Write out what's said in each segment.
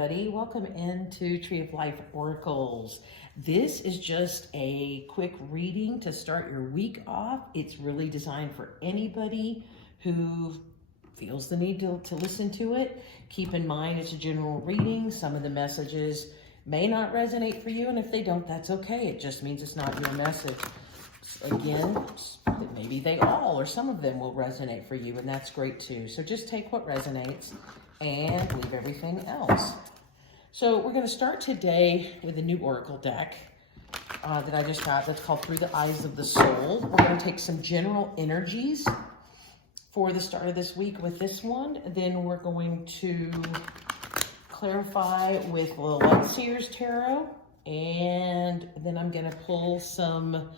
everybody. Welcome into Tree of Life Oracles. This is just a quick reading to start your week off. It's really designed for anybody who feels the need to listen to it. Keep in mind it's a general reading. Some of the messages may not resonate for you, and if they don't, that's okay. It just means it's not your message. Again, maybe they all or some of them will resonate for you, and that's great too. So just take what resonates and leave everything else. So we're going to start today with a new oracle deck that I just got that's called Through the Eyes of the Soul. We're going to take some general energies for the start of this week with this one. Then we're going to clarify with the Light Seers Tarot, and then I'm going to pull some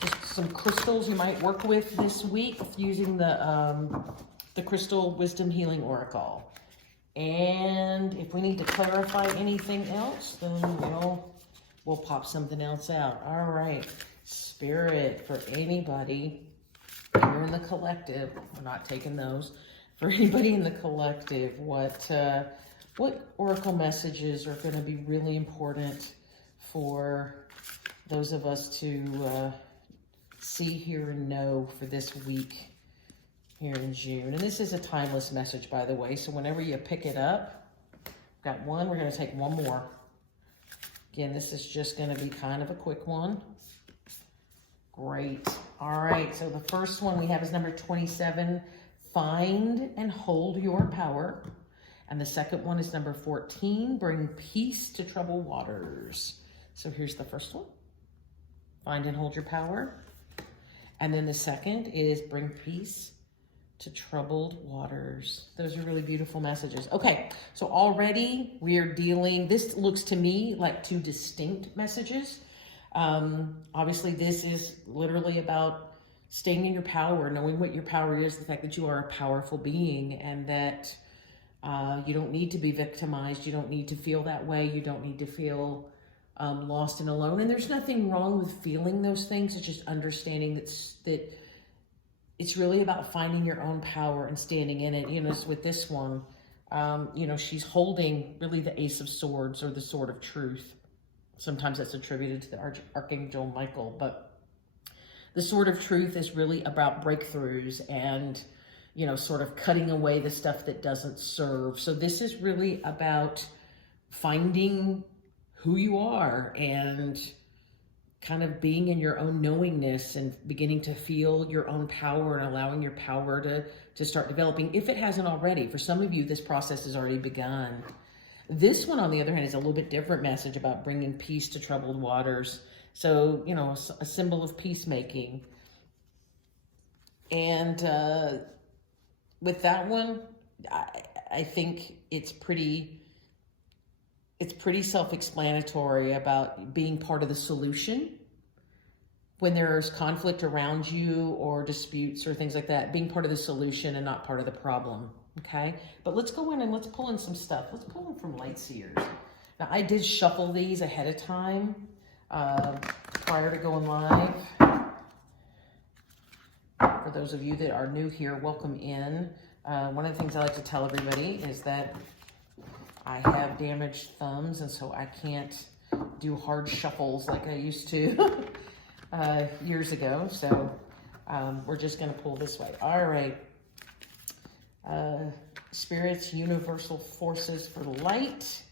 just some crystals you might work with this week using the Crystal Wisdom Healing Oracle. And if we need to clarify anything else, then we'll pop something else out. All right, Spirit, for anybody here in the collective, we're not taking those. For anybody in the collective, what oracle messages are going to be really important for those of us to see, hear, and know for this week here in June. And this is a timeless message, by the way, so whenever you pick it up, got one, we're going to take one more. Again, this is just going to be kind of a quick one. Great. All right, so the first one we have is number 27, Find and Hold Your Power. And the second one is number 14, Bring Peace to Troubled Waters. So here's the first one. Find and hold your power. And then the second is Bring Peace to Troubled Waters. Those are really beautiful messages. Okay, so already we are dealing, this looks to me like two distinct messages. Obviously this is literally about staying in your power, knowing what your power is, the fact that you are a powerful being, and that you don't need to be victimized. You don't need to feel that way. You don't need to feel lost and alone. And there's nothing wrong with feeling those things. It's just understanding that it's really about finding your own power and standing in it. With this one, she's holding really the Ace of Swords, or the Sword of Truth. Sometimes that's attributed to the Archangel Michael, but the Sword of Truth is really about breakthroughs and, sort of cutting away the stuff that doesn't serve. So this is really about finding who you are and kind of being in your own knowingness and beginning to feel your own power and allowing your power to start developing, if it hasn't already. For some of you, this process has already begun. This one, on the other hand, is a little bit different message about bringing peace to troubled waters. So, a symbol of peacemaking. And with that one, I think it's pretty self-explanatory about being part of the solution when there's conflict around you or disputes or things like that. Being part of the solution and not part of the problem, okay? But let's go in and let's pull in some stuff. Let's pull in from Light Seers. Now, I did shuffle these ahead of time prior to going live. For those of you that are new here, welcome in. One of the things I like to tell everybody is that I have damaged thumbs, and so I can't do hard shuffles like I used to years ago. So we're just going to pull this way. All right. Spirits, universal forces for light.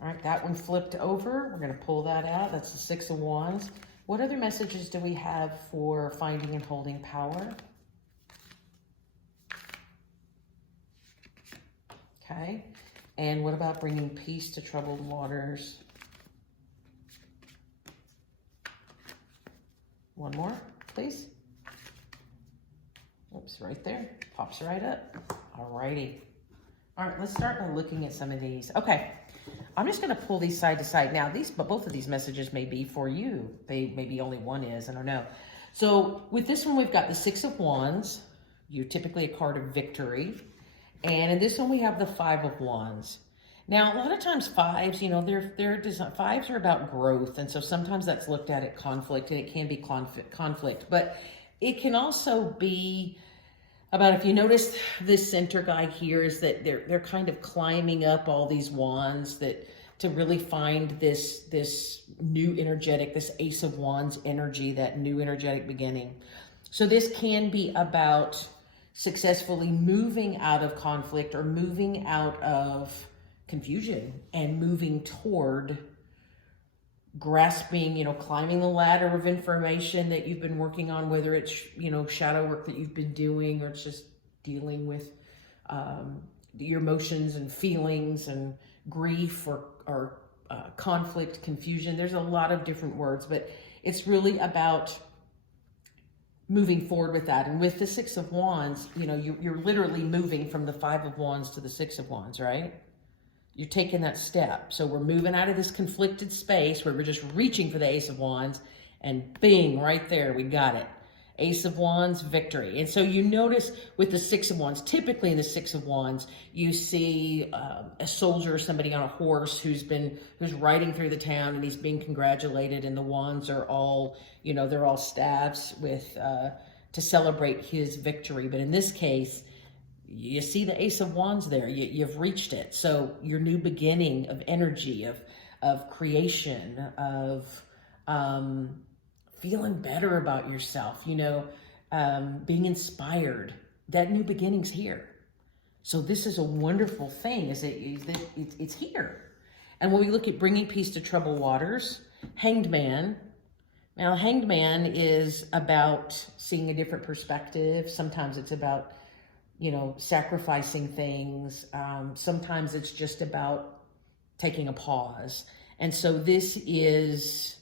All right, that one flipped over. We're going to pull that out. That's the Six of Wands. What other messages do we have for finding and holding power? Okay. And what about bringing peace to troubled waters? One more, please. Oops, right there. Pops right up. All righty. All right, let's start by looking at some of these. Okay, I'm just going to pull these side to side. Now, both of these messages may be for you. Maybe only one is. I don't know. So with this one, we've got the Six of Wands. You're typically a card of victory. And in this one, we have the Five of Wands. Now, a lot of times fives, fives are about growth. And so sometimes that's looked at conflict, and it can be conflict. But it can also be about, if you notice this center guy here, is that they're kind of climbing up all these wands that to really find this new energetic, this Ace of Wands energy, that new energetic beginning. So this can be about successfully moving out of conflict or moving out of confusion and moving toward grasping, climbing the ladder of information that you've been working on, whether it's, shadow work that you've been doing, or it's just dealing with your emotions and feelings and grief or conflict, confusion. There's a lot of different words, but it's really about moving forward with that. And with the Six of Wands, you're literally moving from the Five of Wands to the Six of Wands, right? You're taking that step. So we're moving out of this conflicted space where we're just reaching for the Ace of Wands, and bing, right there, we got it. Ace of Wands, victory. And so you notice with the Six of Wands, typically in the Six of Wands, you see a soldier or somebody on a horse who's riding through the town, and he's being congratulated, and the wands are all, they're all staves with to celebrate his victory. But in this case, you see the Ace of Wands there. You've reached it. So your new beginning of energy, of creation, of feeling better about yourself, being inspired. That new beginning's here. So this is a wonderful thing, is that it's here. And when we look at bringing peace to troubled waters, Hanged Man. Now, Hanged Man is about seeing a different perspective. Sometimes it's about, sacrificing things. Sometimes it's just about taking a pause. And so this is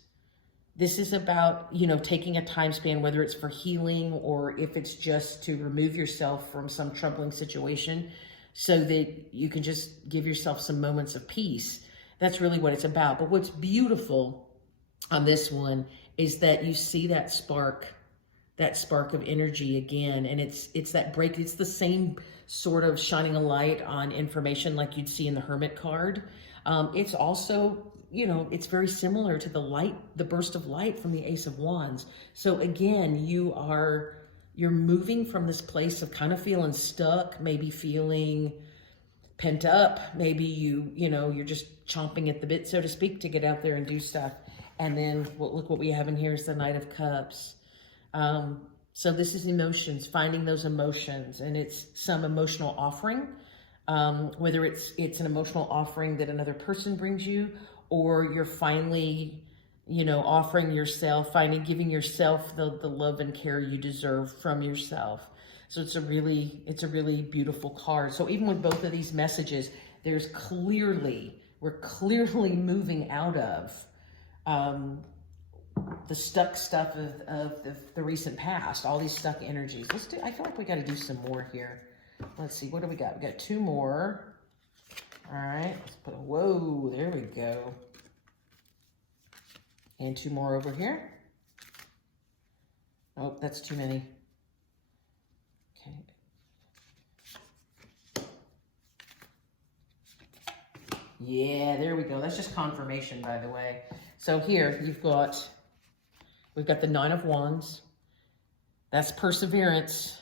about, taking a time span, whether it's for healing or if it's just to remove yourself from some troubling situation so that you can just give yourself some moments of peace. That's really what it's about. But what's beautiful on this one is that you see that spark of energy again. And it's that break. It's the same sort of shining a light on information like you'd see in the Hermit card. It's also, it's very similar to the burst of light from the Ace of Wands. So again, you're moving from this place of kind of feeling stuck, maybe feeling pent up. Maybe you're just chomping at the bit, so to speak, to get out there and do stuff. And then look what we have in here is the Knight of Cups. So this is emotions, finding those emotions, and it's some emotional offering, whether it's an emotional offering that another person brings you, or you're finally, offering yourself, giving yourself the love and care you deserve from yourself. So it's a really beautiful card. So even with both of these messages, we're clearly moving out of the stuck stuff of the recent past, all these stuck energies. I feel like we got to do some more here. Let's see, what do we got? We got 2 more. All right, let's put whoa, there we go. And 2 more over here. Oh, that's too many. Okay. Yeah, there we go. That's just confirmation, by the way. So here we've got the 9 of Wands. That's perseverance.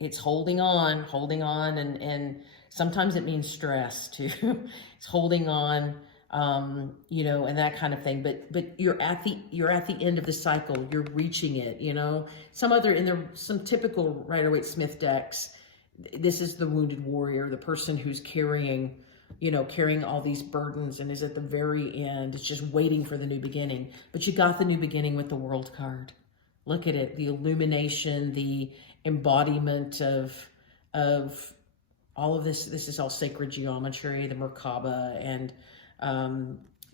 It's holding on, and sometimes it means stress too. It's holding on, and that kind of thing. But you're at the end of the cycle. You're reaching it. Some typical Rider-Waite-Smith decks. This is the wounded warrior, the person who's carrying all these burdens and is at the very end. It's just waiting for the new beginning. But you got the new beginning with the World card. Look at it, the illumination, the embodiment of all of this. This is all sacred geometry, the Merkaba and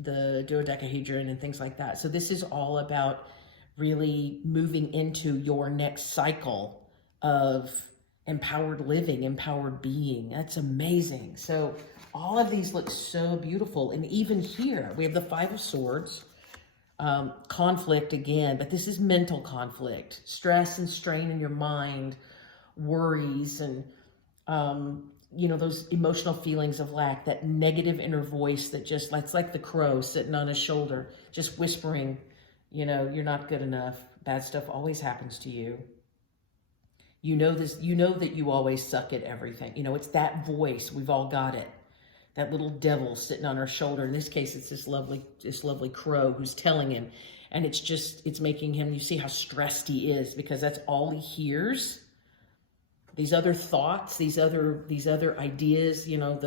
the dodecahedron and things like that. So this is all about really moving into your next cycle of empowered living, empowered being. That's amazing. So all of these look so beautiful. And even here, we have the 5 of Swords, conflict again, but this is mental conflict, stress and strain in your mind, worries, and, those emotional feelings of lack, that negative inner voice that just, it's like the crow sitting on his shoulder, just whispering, you're not good enough. Bad stuff always happens to you. You know this, you know that you always suck at everything. You know, it's that voice. We've all got it. That little devil sitting on our shoulder. In this case, it's this lovely crow who's telling him. And it's making him, you see how stressed he is because that's all he hears. These other thoughts, these other ideas, you know,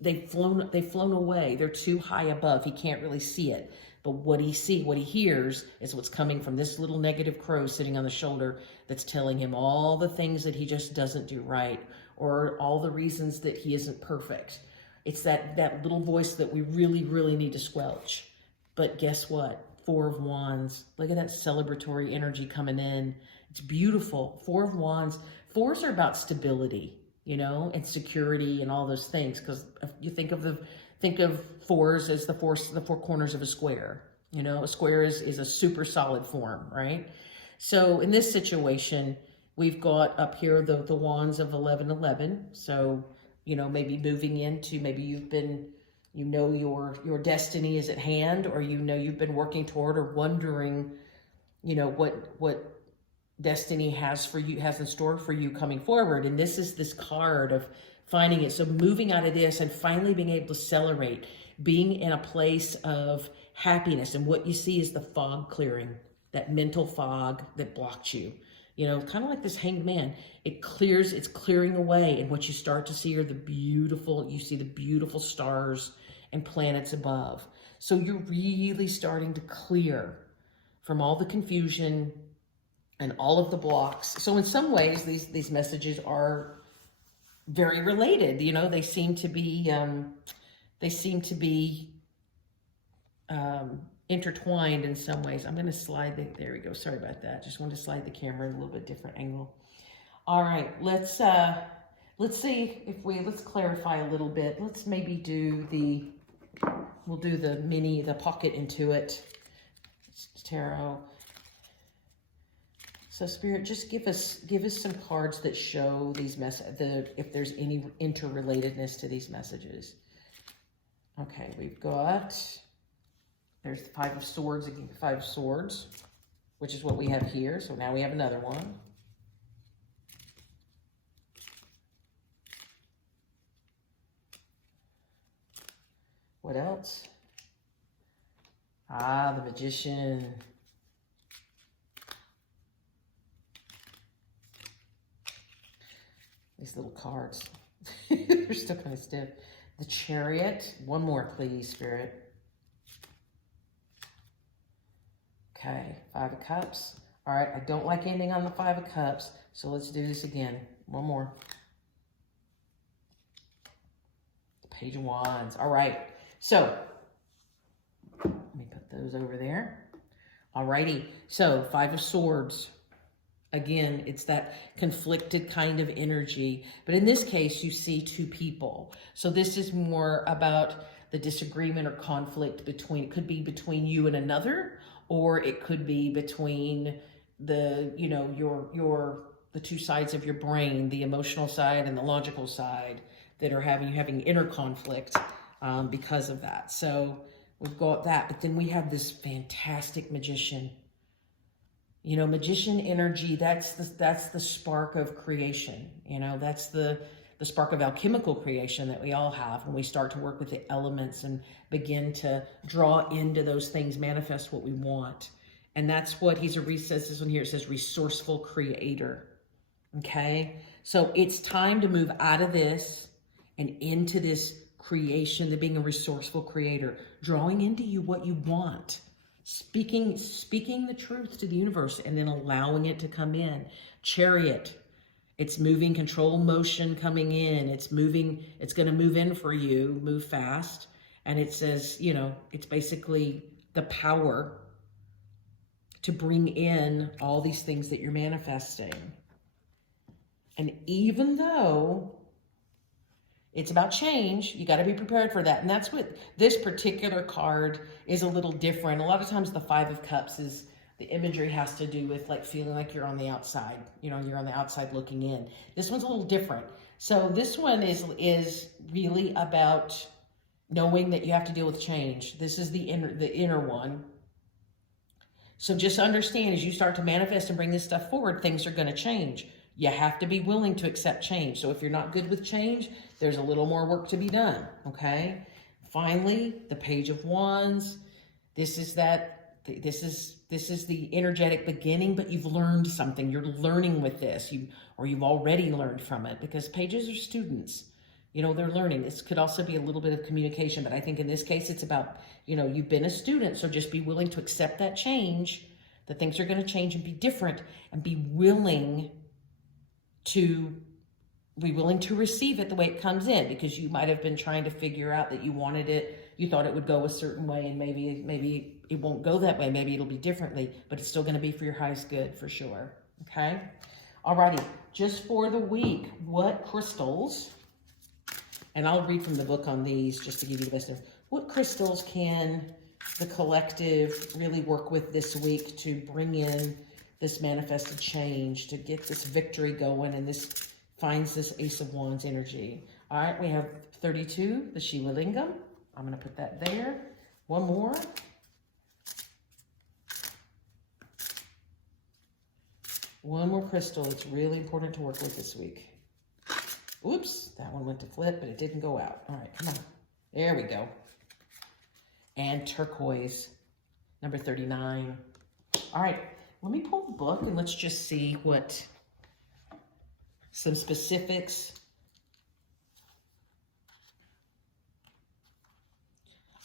they've flown away. They're too high above. He can't really see it. But what he hears is what's coming from this little negative crow sitting on the shoulder that's telling him all the things that he just doesn't do right, or all the reasons that he isn't perfect. It's that little voice that we really, really need to squelch. But guess what? Four of Wands. Look at that celebratory energy coming in. It's beautiful. Four of Wands. Fours are about stability, you know, and security and all those things. Because if you think of fours as the four corners of a square. You know, a square is a super solid form, right? So in this situation, we've got up here the wands of 1111. So, you know, maybe moving into, maybe you've been, you know, your destiny is at hand, or you know you've been working toward or wondering, you know, what destiny has in store for you coming forward. And this is this card of finding it. So moving out of this and finally being able to celebrate, being in a place of happiness. And what you see is the fog clearing, that mental fog that blocked you. You know, kind of like this Hanged Man. It's clearing away. And what you start to see are you see the beautiful stars and planets above. So you're really starting to clear from all the confusion and all of the blocks. So in some ways, these messages are very related. You know, they seem to be intertwined in some ways. I'm going to slide there we go. Sorry about that. Just wanted to slide the camera in a little bit different angle. All right, let's see if let's clarify a little bit. Let's maybe we'll do the pocket intuit tarot. So Spirit, just give us some cards that show these if there's any interrelatedness to these messages. Okay, there's the Five of Swords, again, Five of Swords, which is what we have here. So now we have another one. What else? The Magician. These little cards. They're still kind of stiff. The Chariot. One more, please, Spirit. Okay, Five of Cups. All right, I don't like anything on the Five of Cups, so let's do this again. One more. The Page of Wands. All right, so let me put those over there. All righty, so Five of Swords. Again, it's that conflicted kind of energy. But in this case, you see two people. So this is more about the disagreement or conflict it could be between you and another, or it could be between the two sides of your brain, the emotional side and the logical side, that are having inner conflict because of that. So we've got that, but then we have this fantastic Magician. You know, Magician energy, that's the spark of creation. You know, that's the spark of alchemical creation that we all have when we start to work with the elements and begin to draw into those things, manifest what we want. And that's what says this one here. It says resourceful creator. Okay, so it's time to move out of this and into this creation, to being a resourceful creator, drawing into you what you want. Speaking the truth to the universe and then allowing it to come in. Chariot, it's moving, control motion coming in. It's going to move in for you, move fast. And it says, you know, it's basically the power to bring in all these things that you're manifesting. And even though it's about change, you got to be prepared for that. And that's what this particular card is a little different. A lot of times the Five of Cups is, the imagery has to do with like feeling like you're on the outside. You know, you're on the outside looking in. This one's a little different. So this one is really about knowing that you have to deal with change. This is the inner one. So just understand, as you start to manifest and bring this stuff forward, things are going to change. You have to be willing to accept change. So if you're not good with change, there's a little more work to be done, okay? Finally, the Page of Wands. This is the energetic beginning, but you've learned something. You're learning with this, you've already learned from it, because pages are students. You know, they're learning. This could also be a little bit of communication, but I think in this case, it's about, you know, you've been a student, so just be willing to accept that change, that things are going to change and be different, and be willing to receive it the way it comes in, because you might have been trying to figure out that you wanted it, you thought it would go a certain way, and maybe it won't go that way, maybe it'll be differently, but it's still going to be for your highest good for sure. Okay. Alrighty, just for the week, what crystals, and I'll read from the book on these just to give you the best of, what crystals can the collective really work with this week to bring in this manifested change, to get this victory going, and this finds this Ace of Wands energy. All right, we have 32, the Shiva Lingam. I'm going to put that there. One more. One more crystal it's really important to work with this week. Oops, that one went to flip, but it didn't go out. All right, come on. There we go. And turquoise, number 39. All right, let me pull the book and let's just see what some specifics.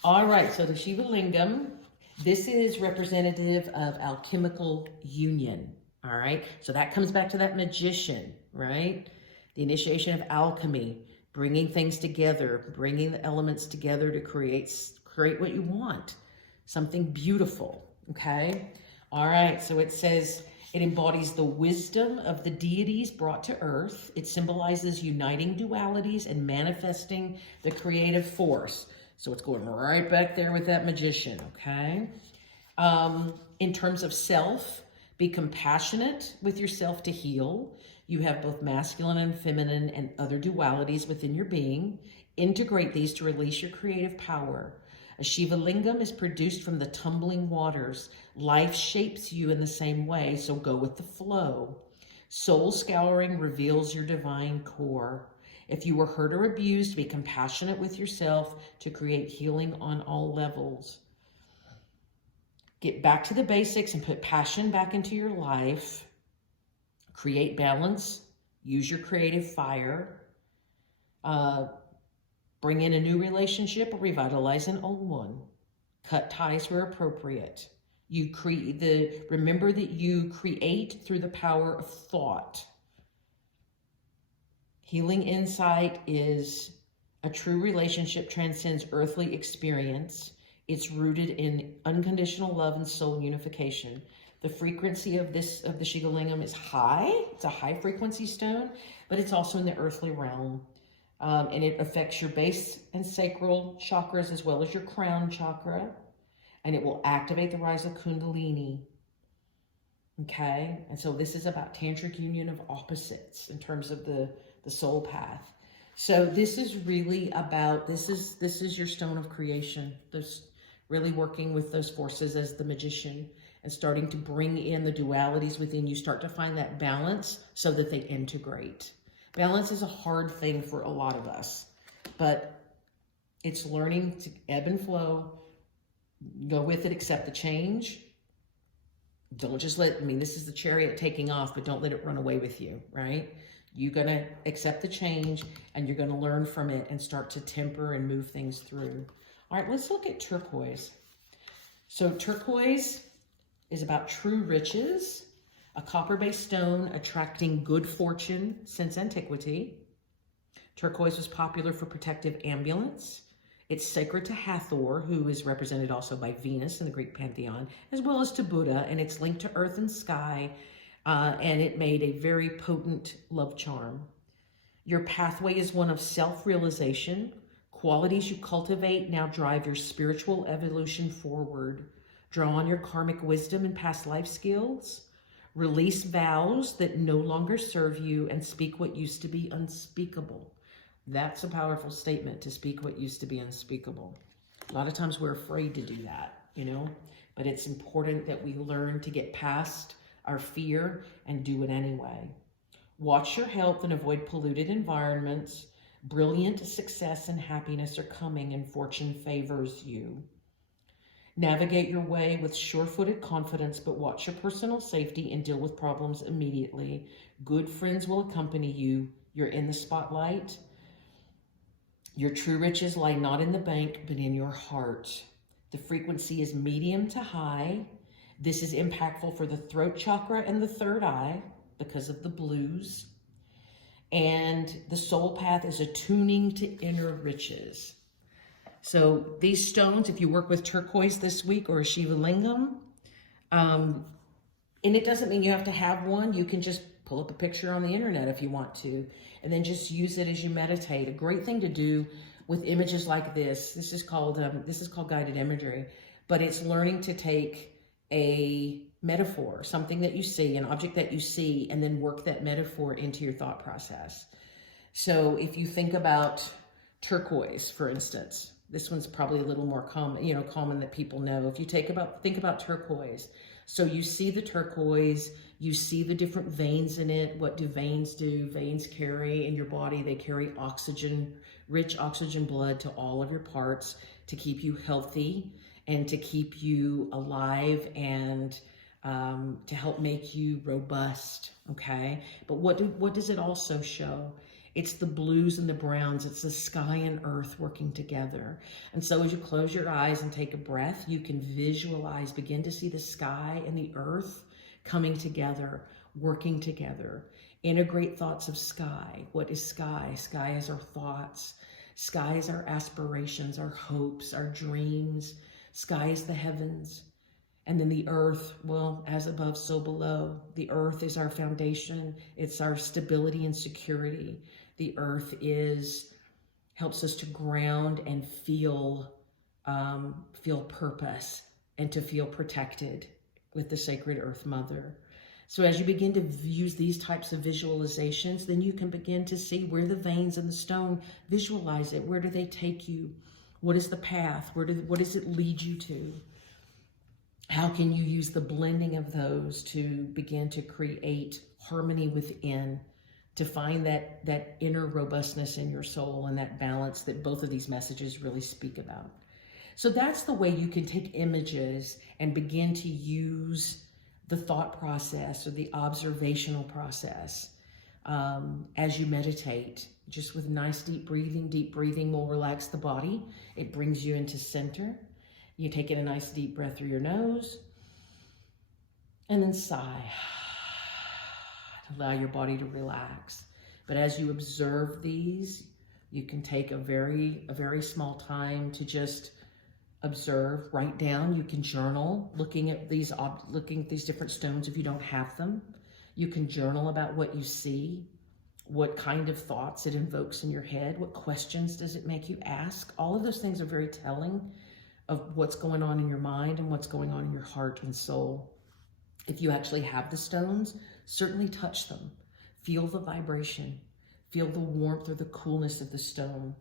All right, so the Shiva Lingam, this is representative of alchemical union. All right, so that comes back to that magician, right? The initiation of alchemy, bringing things together, bringing the elements together to create what you want, something beautiful, okay? All right, so it says it embodies the wisdom of the deities brought to earth. It symbolizes uniting dualities and manifesting the creative force. So it's going right back there with that magician, okay? In terms of self, be compassionate with yourself to heal. You have both masculine and feminine and other dualities within your being. Integrate these to release your creative power. A Shiva Lingam is produced from the tumbling waters. Life shapes you in the same way, so go with the flow. Soul scouring reveals your divine core. If you were hurt or abused, be compassionate with yourself to create healing on all levels. Get back to the basics and put passion back into your life. Create balance. Use your creative fire. Bring in a new relationship or revitalize an old one. Cut ties where appropriate. Remember that you create through the power of thought. Healing insight is a true relationship transcends earthly experience. It's rooted in unconditional love and soul unification. The frequency of the Shiva Lingam is high. It's a high frequency stone, but it's also in the earthly realm. And it affects your base and sacral chakras as well as your crown chakra. And it will activate the rise of Kundalini. Okay? And so this is about tantric union of opposites in terms of the soul path. So this is really about, this is your stone of creation. There's really working with those forces as the magician and starting to bring in the dualities within you. Start to find that balance so that they integrate. Balance is a hard thing for a lot of us, but it's learning to ebb and flow, go with it, accept the change. Don't just this is the chariot taking off, but don't let it run away with you, right? You're going to accept the change and you're going to learn from it and start to temper and move things through. All right, let's look at turquoise. So turquoise is about true riches, a copper-based stone attracting good fortune since antiquity. Turquoise was popular for protective amulets. It's sacred to Hathor, who is represented also by Venus in the Greek pantheon, as well as to Buddha, and it's linked to earth and sky, and it made a very potent love charm. Your pathway is one of self-realization. Qualities you cultivate now drive your spiritual evolution forward. Draw on your karmic wisdom and past life skills. Release vows that no longer serve you and speak what used to be unspeakable. That's a powerful statement, to speak what used to be unspeakable. A lot of times we're afraid to do that, but it's important that we learn to get past our fear and do it anyway. Watch your health and avoid polluted environments. Brilliant success and happiness are coming and fortune favors you. Navigate your way with sure-footed confidence, but watch your personal safety and deal with problems immediately. Good friends will accompany you. You're in the spotlight. Your true riches lie not in the bank, but in your heart. The frequency is medium to high. This is impactful for the throat chakra and the third eye because of the blues. And the soul path is attuning to inner riches. So these stones, if you work with turquoise this week or a Shiva Lingam, and it doesn't mean you have to have one. You can just pull up a picture on the internet if you want to, and then just use it as you meditate. A great thing to do with images like this. This is called guided imagery, but it's learning to take a metaphor, something that you see, an object that you see, and then work that metaphor into your thought process. So if you think about turquoise, for instance, this one's probably a little more common that people know. If you think about turquoise, so you see the turquoise, you see the different veins in it. What do veins do? Veins carry in your body, they carry oxygen, rich oxygen blood to all of your parts to keep you healthy and to keep you alive and to help make you robust, okay? But what does it also show? It's the blues and the browns. It's the sky and earth working together. And so as you close your eyes and take a breath, you can visualize, begin to see the sky and the earth coming together, working together. Integrate thoughts of sky. What is sky? Sky is our thoughts. Sky is our aspirations, our hopes, our dreams. Sky is the heavens. And then the earth, well, as above, so below. The earth is our foundation. It's our stability and security. The earth helps us to ground and feel purpose and to feel protected with the sacred Earth Mother. So as you begin to use these types of visualizations, then you can begin to see where the veins in the stone, visualize it. Where do they take you? What is the path? What does it lead you to? How can you use the blending of those to begin to create harmony within, to find that inner robustness in your soul and that balance that both of these messages really speak about? So that's the way you can take images and begin to use the thought process or the observational process as you meditate. Just with nice deep breathing will relax the body. It brings you into center. You take in a nice deep breath through your nose and then sigh. Allow your body to relax. But as you observe these, you can take a very small time to just observe, write down. You can journal, looking at these different stones if you don't have them. You can journal about what you see, what kind of thoughts it invokes in your head, what questions does it make you ask. All of those things are very telling of what's going on in your mind and what's going on in your heart and soul. If you actually have the stones, certainly touch them. Feel the vibration. Feel the warmth or the coolness of the stone.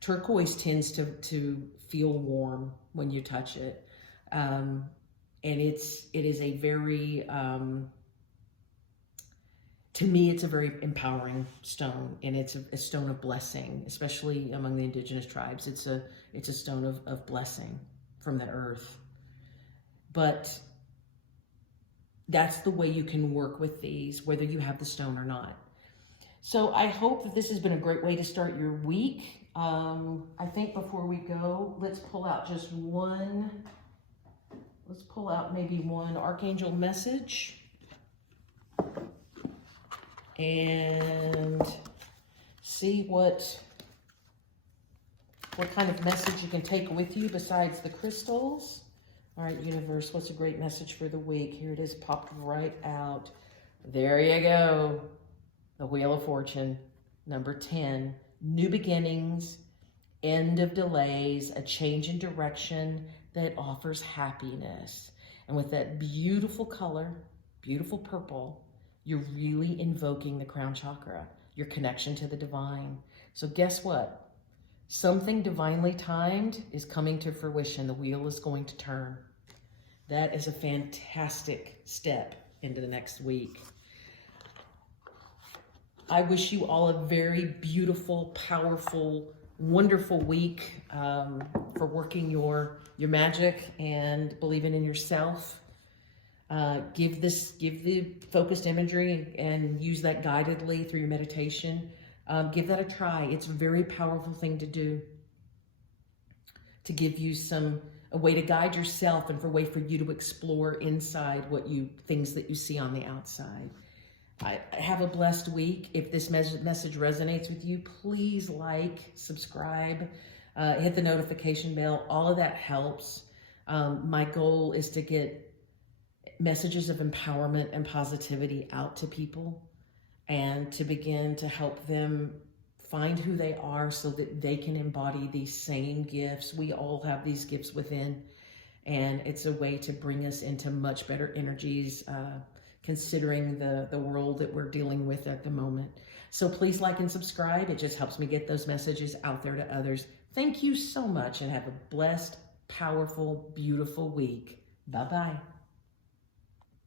Turquoise tends to feel warm when you touch it. And it is a very, to me, it's a very empowering stone, and it's a stone of blessing, especially among the indigenous tribes. It's a stone of blessing from the earth. But that's the way you can work with these, whether you have the stone or not. So I hope that this has been a great way to start your week. I think before we go, let's pull out maybe one Archangel message and see what kind of message you can take with you besides the crystals. All right, universe, what's a great message for the week? Here it is, popped right out. There you go. The Wheel of Fortune, number 10. New beginnings, end of delays, a change in direction that offers happiness. And with that beautiful color, beautiful purple, you're really invoking the crown chakra, your connection to the divine. So guess what? Something divinely timed is coming to fruition. The wheel is going to turn. That is a fantastic step into the next week. I wish you all a very beautiful, powerful, wonderful week for working your magic and believing in yourself. Give the focused imagery and use that guidedly through your meditation. Give that a try. It's a very powerful thing to do, to give you a way to guide yourself and for a way for you to explore inside things that you see on the outside. Have a blessed week. If this message resonates with you, please like, subscribe, hit the notification bell. All of that helps. My goal is to get messages of empowerment and positivity out to people and to begin to help them find who they are so that they can embody these same gifts. We all have these gifts within, and it's a way to bring us into much better energies, considering the world that we're dealing with at the moment. So please like and subscribe. It just helps me get those messages out there to others. Thank you so much, and have a blessed, powerful, beautiful week. Bye-bye.